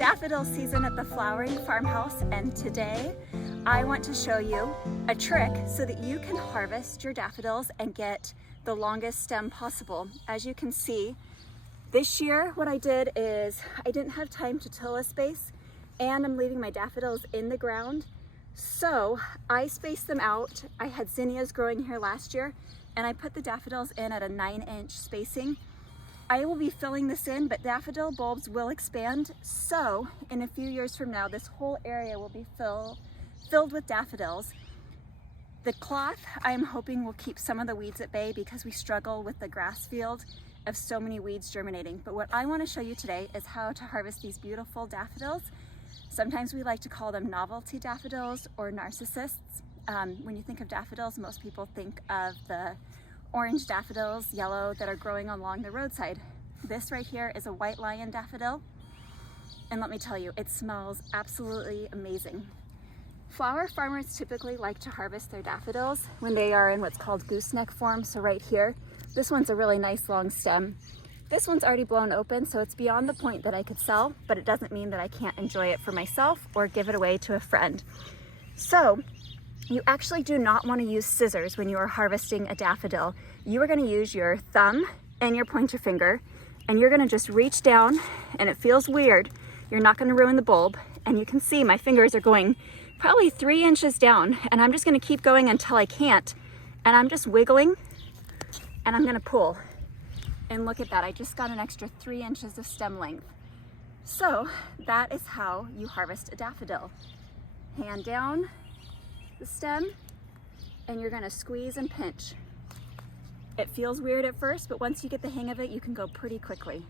daffodil season at the Flowering Farmhouse, and today I want to show you a trick so that you can harvest your daffodils and get the longest stem possible. As you can see, this year what I did is I didn't have time to till a space, and I'm leaving my daffodils in the ground. So I spaced them out. I had zinnias growing here last year, and I put the daffodils in at a 9-inch spacing. I will be filling this in, but daffodil bulbs will expand. So in a few years from now, this whole area will be filled with daffodils. The cloth, I'm hoping, will keep some of the weeds at bay because we struggle with the grass field of so many weeds germinating. But what I want to show you today is how to harvest these beautiful daffodils. Sometimes we like to call them novelty daffodils or narcissists. When you think of daffodils, most people think of the orange daffodils, yellow, that are growing along the roadside. This right here is a white lion daffodil, and let me tell you, it smells absolutely amazing. Flower farmers typically like to harvest their daffodils when they are in what's called gooseneck form. So right here, this one's a really nice long stem. This one's already blown open, so it's beyond the point that I could sell, but it doesn't mean that I can't enjoy it for myself or give it away to a friend. So you actually do not want to use scissors when you are harvesting a daffodil. You are going to use your thumb and your pointer finger, and you're going to just reach down, and it feels weird. You're not going to ruin the bulb, and you can see my fingers are going probably 3 inches down, and I'm just going to keep going until I can't. And I'm just wiggling, and I'm going to pull. And look at that, I just got an extra 3 inches of stem length. So that is how you harvest a daffodil. Hand down the stem, and you're gonna squeeze and pinch. It feels weird at first, but once you get the hang of it, you can go pretty quickly.